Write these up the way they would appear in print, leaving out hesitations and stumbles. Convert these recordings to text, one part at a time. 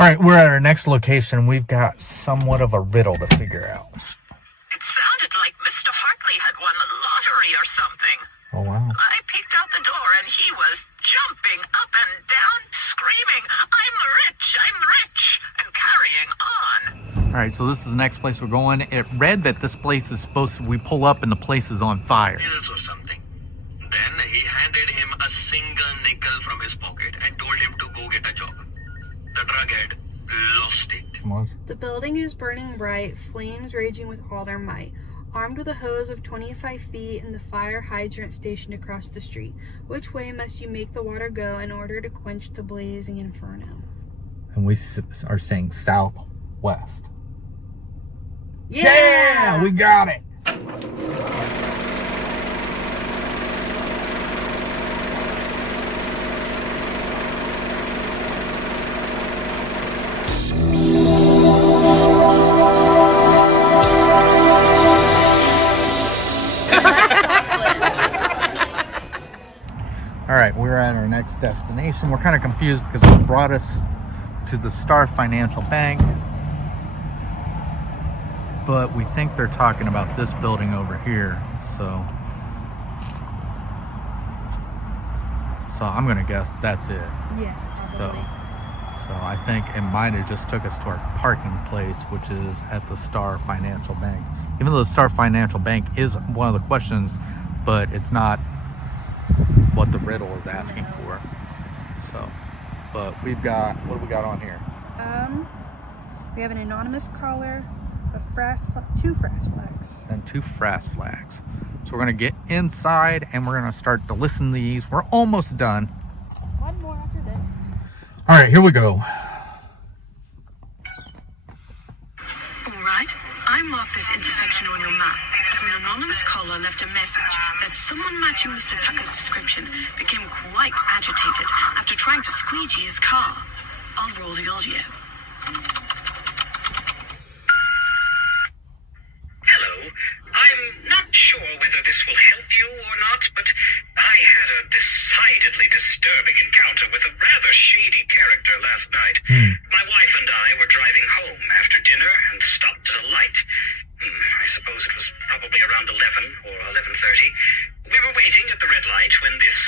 All right, we're at our next location. We've got somewhat of a riddle to figure out. It sounded like Mr. Hartley had won the lottery or something. Oh, wow. I peeked out the door and he was jumping up and down, screaming, I'm rich, and carrying on. All right, so this is the next place we're going. It read that this place is supposed to, we pull up and the place is on fire. Or something. Then he handed him a single nickel from his pocket and told him to go get a job. The drug head lost it. The building is burning bright, flames raging with all their might. Armed with a hose of 25 feet and the fire hydrant stationed across the street. Which way must you make the water go in order to quench the blazing inferno? And we are saying southwest. Yeah! We got it. All right, we're at our next destination. We're kind of confused because it brought us to the Star Financial Bank, but we think they're talking about this building over here. So I'm gonna guess that's it. Yes, probably. So I think it might have just took us to our parking place, which is at the Star Financial Bank. Even though the Star Financial Bank is one of the questions, but it's not what the riddle is asking for. So, but we've got, what do we got on here? We have an anonymous caller, two frass flags. And 2 frass flags. So we're gonna get inside and we're gonna start to listen to these. We're almost done. One more after this. All right, here we go. All right, I marked this intersection on your map as an anonymous caller left a message that someone matching Mr. Tucker's description became quite agitated after trying to squeegee his car. I'll roll the audio. Hello, I'm not sure whether this will help you or not, but I had a decidedly disturbing encounter with a rather shady character last night. My wife and I were driving home after dinner and stopped at a light. I suppose it was probably around 11 or 11:30. We were waiting at the red light when this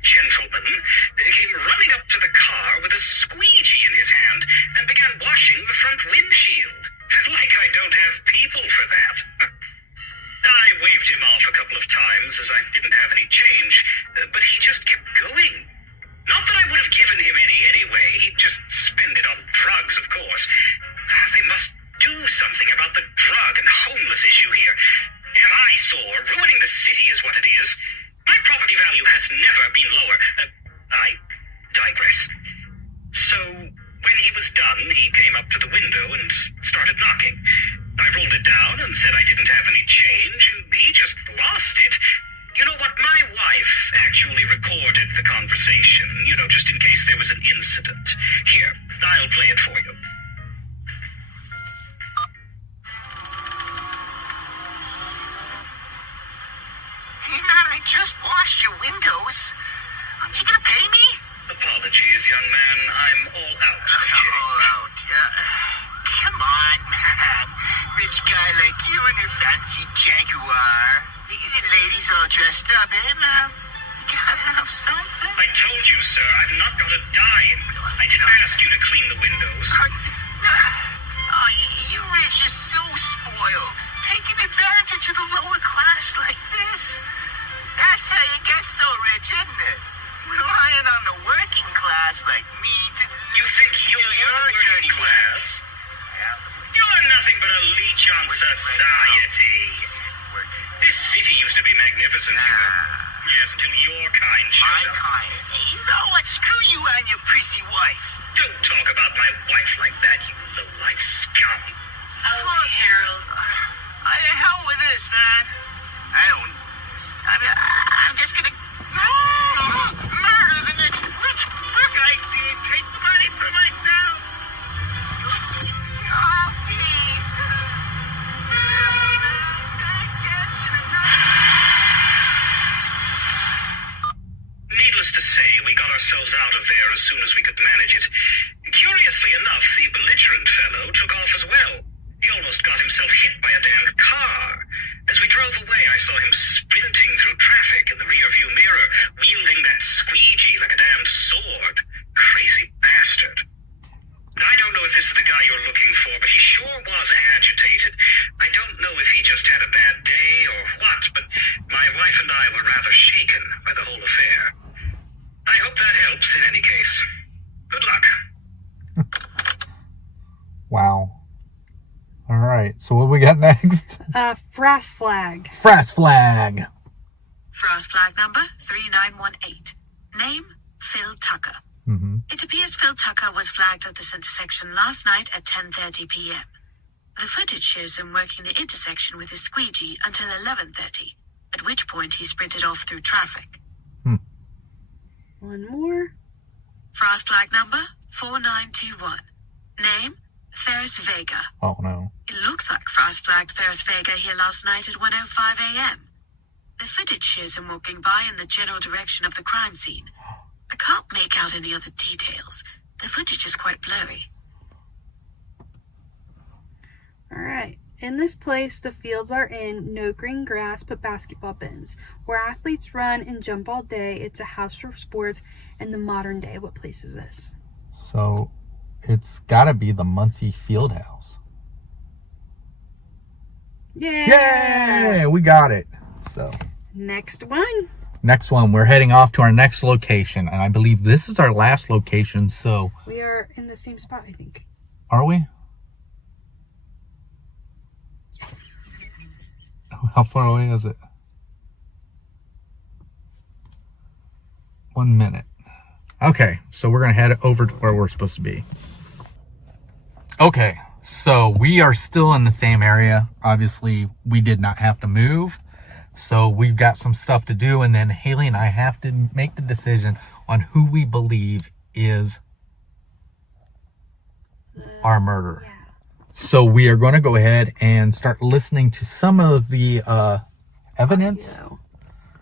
gentleman came running up to the car with a squeegee in his hand and began washing the front windshield. Like I don't have people for that. I waved him off a couple of times as I didn't have any change, but he just kept going. Not that I would have given him any anyway. He'd just spend it on drugs, of course. They must do something about the drug and homeless issue here. An eyesore, ruining the city is what it is. My property value has never been lower. I digress. So, when he was done, he came up to the window and started knocking. I rolled it down and said I didn't have any change, and he just lost it. You know what? My wife actually recorded the conversation, just in case there was an incident. Here, I'll play it for you. I just washed your windows. Aren't you gonna pay me? Apologies, young man. I'm all out. All out? Come on, man. Rich guy like you and your fancy Jaguar. The ladies all dressed up, eh, man? You gotta have something. I told you, sir, I've not got a dime. I didn't ask you to clean the windows. Oh, you rich is so spoiled. Taking advantage of the lower class like this. That's how you get so rich, isn't it? Relying on the working class like me to... You think you're dirty class? Yeah. You're nothing but a leech on society. This city used to be magnificent, Yes, until your kind showed up. My kind? You know what? Screw you and your prissy wife. Don't talk about my wife like that, you low-life scum. Oh, Harold. The hell with this, man. I'm just gonna murder the next rich book I see and take the money for myself. You'll see. I'll see. Needless to say, we got ourselves out of there as soon as we could manage it. Curiously enough, we got next? Frass flag. Frass flag. Frost flag number 3918. Name, Phil Tucker. Mm-hmm. It appears Phil Tucker was flagged at this intersection last night at 10:30 p.m. The footage shows him working the intersection with his squeegee until 11:30, at which point he sprinted off through traffic. One more. Frost flag number 4921. Name, Ferris Vega. Oh, no. It looks like Frost flagged Ferris Vega here last night at 1:05 a.m. The footage shows him walking by in the general direction of the crime scene. I can't make out any other details. The footage is quite blurry. Alright. In this place, the fields are in no green grass but basketball bins. Where athletes run and jump all day, it's a house for sports in the modern day. What place is this? So it's got to be the Muncie Field House. Yeah! Yay! We got it. So Next one. next one, we're heading off to our next location. And I believe this is our last location. So We are in the same spot, I think. are we? How far away is it? 1 minute. Okay, so we're going to head over to where we're supposed to be. Okay, so we are still in the same area. Obviously, we did not have to move. So we've got some stuff to do. And then Haley and I have to make the decision on who we believe is our murderer. Yeah. So we are going to go ahead and start listening to some of the evidence. Audio.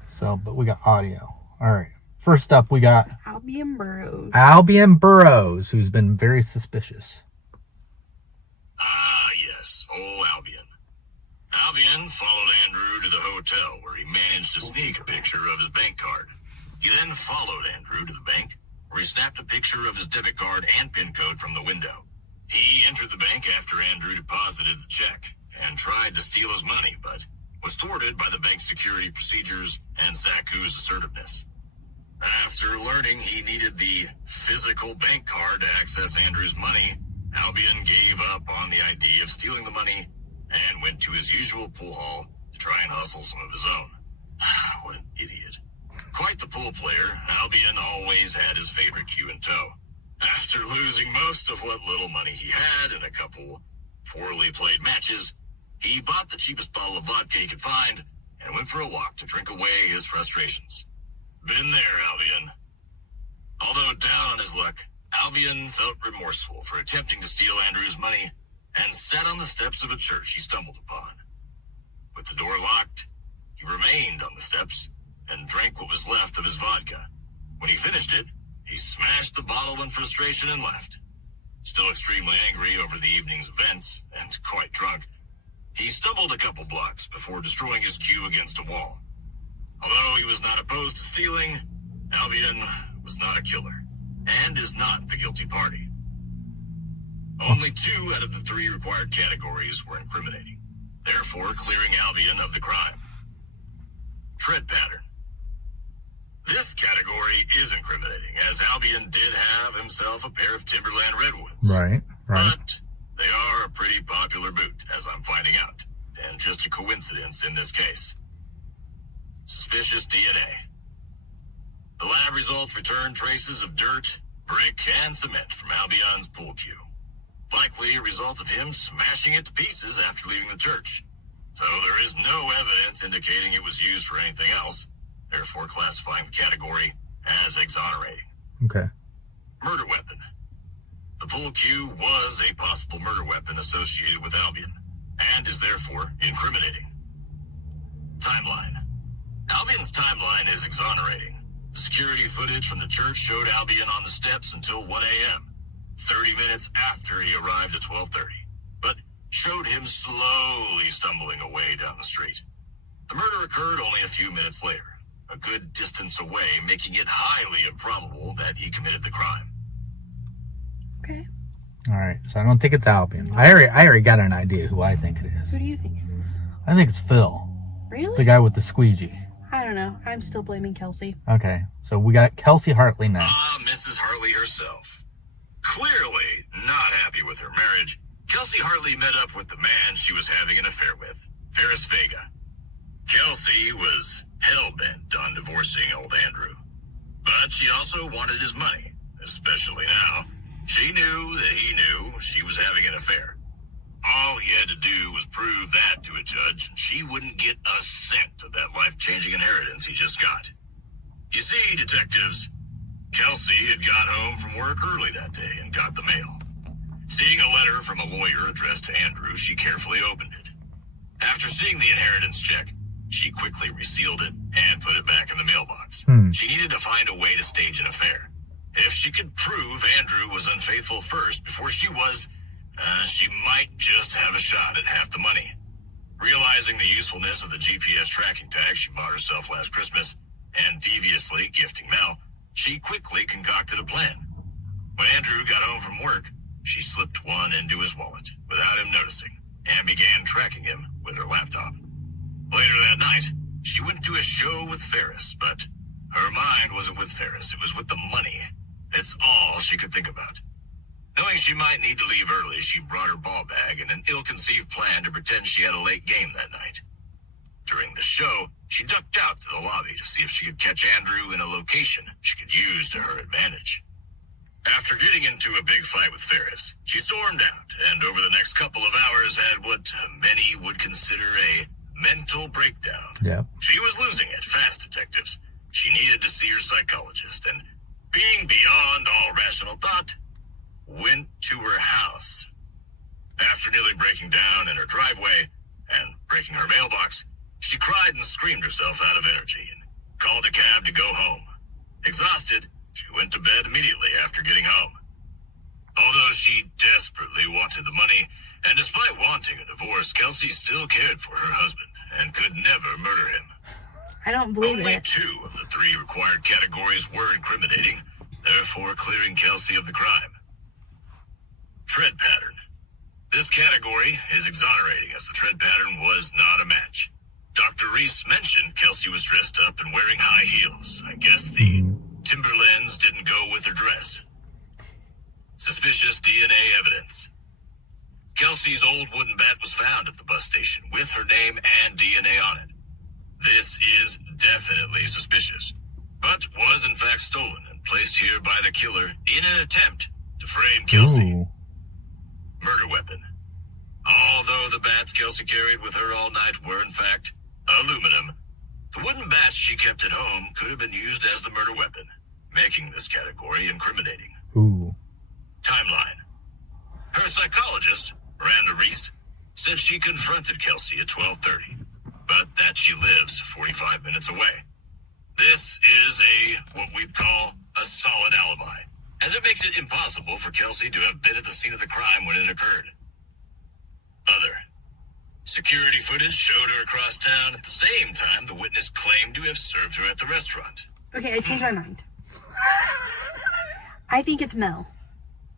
So, but we got audio. All right. First up, we got Albion Burrows. Albion Burrows, who's been very suspicious. Ah, yes, old Albion. Albion followed Andrew to the hotel where he managed to sneak a picture of his bank card. He then followed Andrew to the bank where he snapped a picture of his debit card and PIN code from the window. He entered the bank after Andrew deposited the check and tried to steal his money, but was thwarted by the bank's security procedures and Zaku's assertiveness. After learning he needed the physical bank card to access Andrew's money, Albion gave up on the idea of stealing the money and went to his usual pool hall to try and hustle some of his own. What an idiot. Quite the pool player, Albion always had his favorite cue in tow. After losing most of what little money he had in a couple poorly played matches, he bought the cheapest bottle of vodka he could find and went for a walk to drink away his frustrations. Been there, Albion. Although down on his luck, Albion felt remorseful for attempting to steal Andrew's money and sat on the steps of a church he stumbled upon. With the door locked, he remained on the steps and drank what was left of his vodka. When he finished it, he smashed the bottle in frustration and left. Still extremely angry over the evening's events and quite drunk, he stumbled a couple blocks before destroying his cue against a wall. Although he was not opposed to stealing, Albion was not a killer and is not the guilty party. Only 2 out of the 3 required categories were incriminating, therefore clearing Albion of the crime. Tread pattern. This category is incriminating, as Albion did have himself a pair of Timberland Redwoods. Right. But they are a pretty popular boot, as I'm finding out, and just a coincidence in this case. Suspicious DNA. The lab results returned traces of dirt, brick, and cement from Albion's pool cue. Likely a result of him smashing it to pieces after leaving the church. So there is no evidence indicating it was used for anything else, therefore classifying the category as exonerating. Okay. Murder weapon. The pool cue was a possible murder weapon associated with Albion, and is therefore incriminating. Timeline. Albion's timeline is exonerating. Security footage from the church showed Albion on the steps until 1 a.m., 30 minutes after he arrived at 12:30, but showed him slowly stumbling away down the street. The murder occurred only a few minutes later, a good distance away, making it highly improbable that he committed the crime. Okay. All right. So I don't think it's Albion. I already got an idea who I think it is. Who do you think it is? I think it's Phil, Really? the guy with the squeegee. I don't know. I'm still blaming Kelsey. Okay. So we got Kelsey Hartley next. Mrs. Hartley herself. Clearly not happy with her marriage, Kelsey Hartley met up with the man she was having an affair with, Ferris Vega. Kelsey was hell-bent on divorcing old Andrew. But she also wanted his money, especially now. She knew that he knew she was having an affair. All he had to do was prove that to a judge, and she wouldn't get a cent of that life-changing inheritance he just got. You see, detectives, Kelsey had got home from work early that day and got the mail. Seeing a letter from a lawyer addressed to Andrew, she carefully opened it. After seeing the inheritance check, she quickly resealed it and put it back in the mailbox. She needed to find a way to stage an affair. If she could prove Andrew was unfaithful first before she was, she might just have a shot at half the money. Realizing the usefulness of the GPS tracking tag she bought herself last Christmas, and deviously gifting Mel, she quickly concocted a plan. When Andrew got home from work, she slipped one into his wallet without him noticing and began tracking him with her laptop. Later that night, she went to a show with Ferris, but her mind wasn't with Ferris. It was with the money. It's all she could think about. Knowing she might need to leave early, she brought her ball bag and an ill-conceived plan to pretend she had a late game that night. During the show, she ducked out to the lobby to see if she could catch Andrew in a location she could use to her advantage. After getting into a big fight with Ferris, she stormed out and over the next couple of hours had what many would consider a mental breakdown. Yeah. She was losing it fast, detectives. She needed to see her psychologist and, being beyond all rational thought, went to her house. After nearly breaking down in her driveway and breaking her mailbox, she cried and screamed herself out of energy and called a cab to go home. Exhausted, she went to bed immediately after getting home. Although she desperately wanted the money, and despite wanting a divorce, Kelsey still cared for her husband and could never murder him. I don't believe Only it. 2 of the 3 required categories were incriminating, therefore clearing Kelsey of the crime. Tread pattern. This category is exonerating as the tread pattern was not a match. Dr. Reese mentioned Kelsey was dressed up and wearing high heels. I guess the Timberlands didn't go with her dress. Suspicious DNA evidence. Kelsey's old wooden bat was found at the bus station with her name and DNA on it. This is definitely suspicious, but was in fact stolen and placed here by the killer in an attempt to frame Kelsey. Ooh. Murder weapon. Although the bats Kelsey carried with her all night were in fact aluminum, the wooden bats she kept at home could have been used as the murder weapon, making this category incriminating. Ooh. Timeline. Her psychologist, Miranda Reese, said she confronted Kelsey at 12:30, but that she lives 45 minutes away. This is what we'd call a solid alibi, as it makes it impossible for Kelsey to have been at the scene of the crime when it occurred. Other. Security footage showed her across town at the same time the witness claimed to have served her at the restaurant. Okay, I changed my mind. I think it's Mel.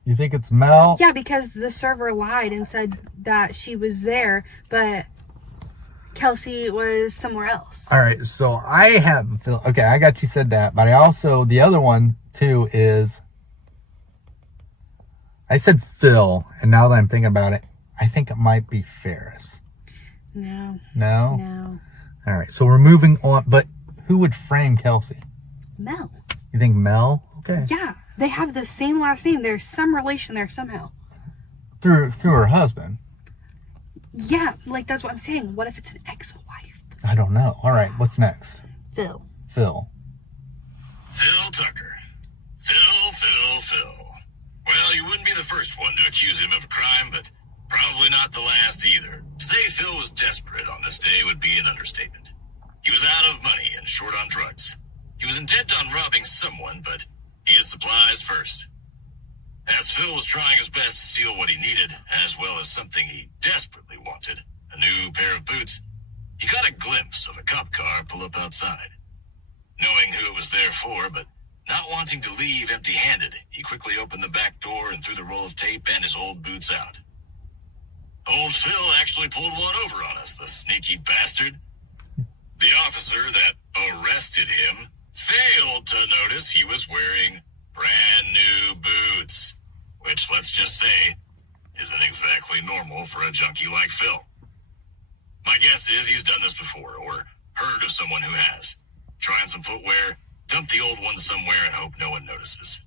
You think it's Mel? Yeah, because the server lied and said that she was there, but Kelsey was somewhere else. All right, so I have Phil. Okay, I got you said that, but I also, the other one too is, I said Phil, and now that I'm thinking about it, I think it might be Ferris. No. No? No. All right, so we're moving on, but who would frame Kelsey? Mel. You think Mel? Okay. Yeah, they have the same last name. There's some relation there somehow. Through her husband. Yeah, like that's what I'm saying. What if it's an ex-wife? I don't know. All right, what's next? Phil. Phil. Phil Tucker. Phil. Well, you wouldn't be the first one to accuse him of a crime, but probably not the last either. To say Phil was desperate on this day would be an understatement. He was out of money and short on drugs. He was intent on robbing someone, but he had supplies first. As Phil was trying his best to steal what he needed, as well as something he desperately wanted, a new pair of boots, he got a glimpse of a cop car pull up outside. Knowing who it was there for, but not wanting to leave empty-handed, he quickly opened the back door and threw the roll of tape and his old boots out. Old Phil actually pulled one over on us, the sneaky bastard. The officer that arrested him failed to notice he was wearing brand new boots, which, let's just say, isn't exactly normal for a junkie like Phil. My guess is he's done this before, or heard of someone who has. Trying some footwear, dump the old ones somewhere and hope no one notices.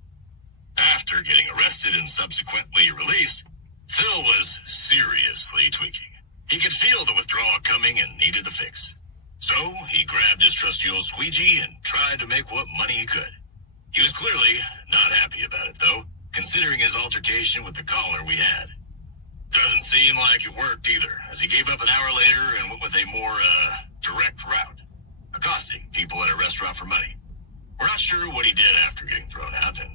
After getting arrested and subsequently released, Phil was seriously tweaking. He could feel the withdrawal coming and needed a fix. So he grabbed his trusty old squeegee and tried to make what money he could. He was clearly not happy about it, though, considering his altercation with the caller we had. Doesn't seem like it worked either, as he gave up an hour later and went with a more, direct route, accosting people at a restaurant for money. We're not sure what he did after getting thrown out, and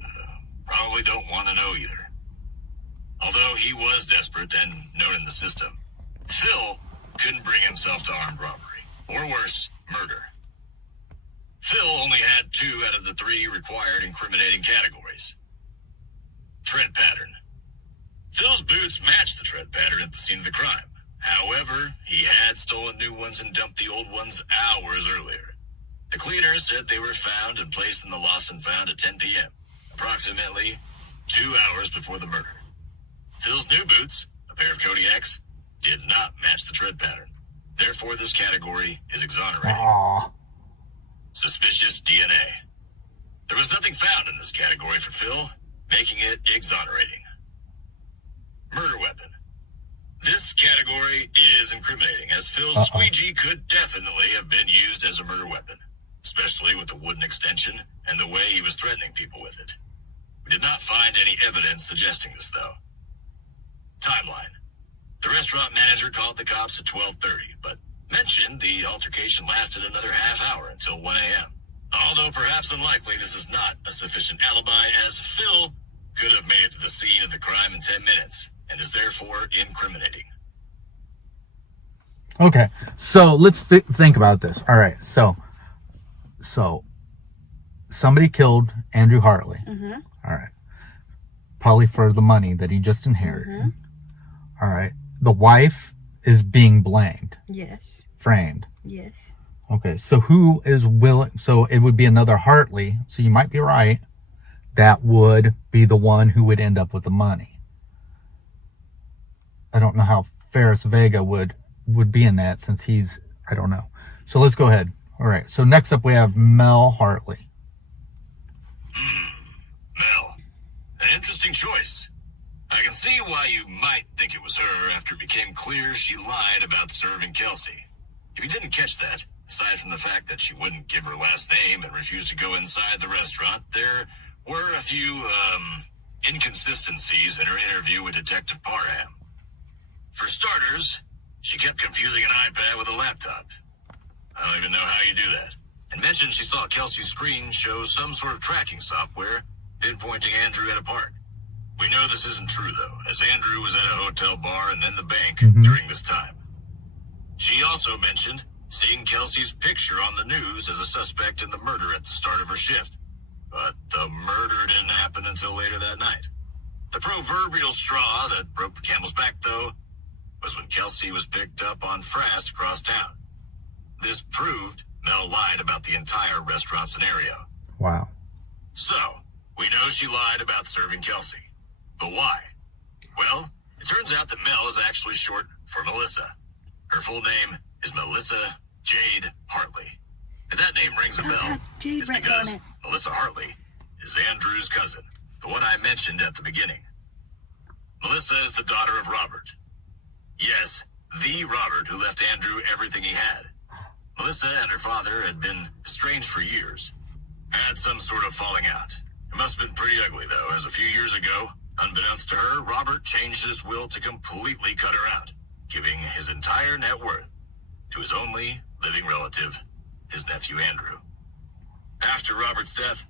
probably don't want to know either. Although he was desperate and known in the system, Phil couldn't bring himself to armed robbery, or worse, murder. Phil only had 2 out of the 3 required incriminating categories. Tread pattern. Phil's boots matched the tread pattern at the scene of the crime. However, he had stolen new ones and dumped the old ones hours earlier. The cleaners said they were found and placed in the lost and found at 10 p.m., approximately 2 hours before the murder. Phil's new boots, a pair of Kodiaks, did not match the tread pattern. Therefore, this category is exonerating. Aww. Suspicious DNA. There was nothing found in this category for Phil, making it exonerating. Murder weapon. This category is incriminating, as Phil's squeegee could definitely have been used as a murder weapon, especially with the wooden extension and the way he was threatening people with it. We did not find any evidence suggesting this, though. Timeline. The restaurant manager called the cops at 12:30, but mentioned the altercation lasted another half hour until 1 a.m. Although perhaps unlikely, this is not a sufficient alibi, as Phil could have made it to the scene of the crime in 10 minutes, and is therefore incriminating. Okay, so let's think about this. All right, so somebody killed Andrew Hartley. Mm-hmm. All right, probably for the money that he just inherited. Mm-hmm. All right, the wife is being blamed. Yes. Framed. Yes. Okay, so who is willing? So it would be another Hartley. So you might be right. That would be the one who would end up with the money. I don't know how Ferris Vega would be in that, since he's, I don't know. So let's go ahead. All right. So next up we have Mel Hartley. Mel. An interesting choice. I can see why you might think it was her after it became clear she lied about serving Kelsey. If you didn't catch that, aside from the fact that she wouldn't give her last name and refused to go inside the restaurant, there were a few, inconsistencies in her interview with Detective Parham. For starters, she kept confusing an iPad with a laptop. I don't even know how you do that. And mentioned she saw Kelsey's screen show some sort of tracking software pinpointing Andrew at a park. We know this isn't true, though, as Andrew was at a hotel bar and then the bank during this time. She also mentioned seeing Kelsey's picture on the news as a suspect in the murder at the start of her shift. But the murder didn't happen until later that night. The proverbial straw that broke the camel's back, though, was when Kelsey was picked up on Frass across town. This proved Mel lied about the entire restaurant scenario. Wow. So, we know she lied about serving Kelsey. But why? Well, it turns out that Mel is actually short for Melissa. Her full name is Melissa Jade Hartley. If that name rings a bell, it's because Melissa Hartley is Andrew's cousin, the one I mentioned at the beginning. Melissa is the daughter of Robert. Yes, the Robert who left Andrew everything he had. Melissa and her father had been estranged for years. Had some sort of falling out. It must have been pretty ugly, though, as a few years ago, unbeknownst to her, Robert changed his will to completely cut her out, giving his entire net worth to his only living relative, his nephew Andrew. After Robert's death,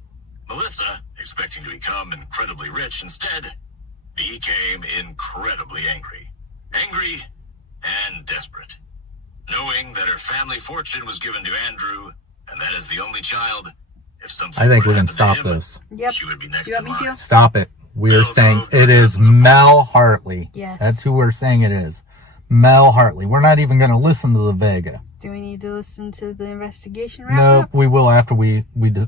Melissa, expecting to become incredibly rich, instead became incredibly angry. Angry and desperate. Knowing that her family fortune was given to Andrew, and that as the only child, if something I think were we to can happen stop to him, this. Yep. she would be next You in want me line. to? Stop it. We are Mel saying drove it her is cousins Mel Hartley. Yes. That's who we're saying it is. Mel Hartley. We're not even going to listen to the Vega. Do we need to listen to the investigation No, wrap up? we will after we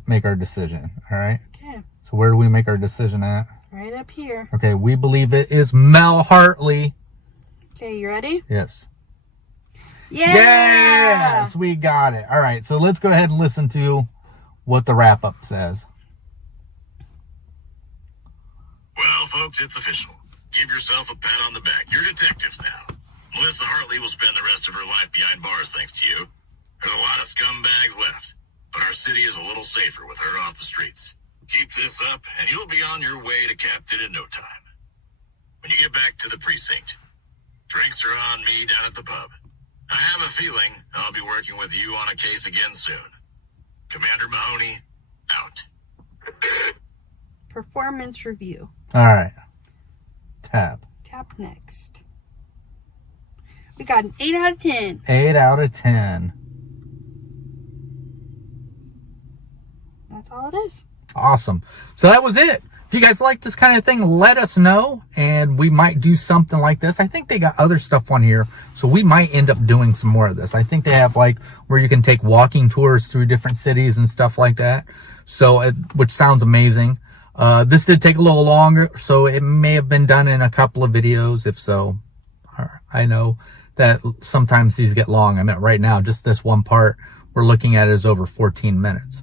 make our decision. All right. Okay. So where do we make our decision at? Right up up here. Okay, we believe it is Mel Hartley. Okay, you ready? Yes. Yeah! Yes, we got it. All right, so let's go ahead and listen to what the wrap-up says. Well, folks, it's official. Give yourself a pat on the back. You're detectives now. Melissa Hartley will spend the rest of her life behind bars thanks to you. There's a lot of scumbags left, but our city is a little safer with her off the streets. Keep this up, and you'll be on your way to captain in no time. When you get back to the precinct, drinks are on me down at the pub. I have a feeling I'll be working with you on a case again soon. Commander Mahoney, out. Performance review. All right. Tab. Tap next. We got an 8 out of 10. 8 out of 10. That's all it is. Awesome. So that was it. If you guys like this kind of thing, let us know, and we might do something like this. I think they got other stuff on here, so we might end up doing some more of this. I think they have like where you can take walking tours through different cities and stuff like that. So, which sounds amazing. This did take a little longer, so it may have been done in a couple of videos. If so, I know that sometimes these get long. I mean, right now, just this one part we're looking at is over 14 minutes.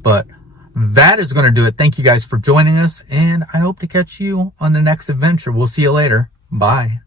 But that is going to do it. Thank you guys for joining us, and I hope to catch you on the next adventure. We'll see you later. Bye.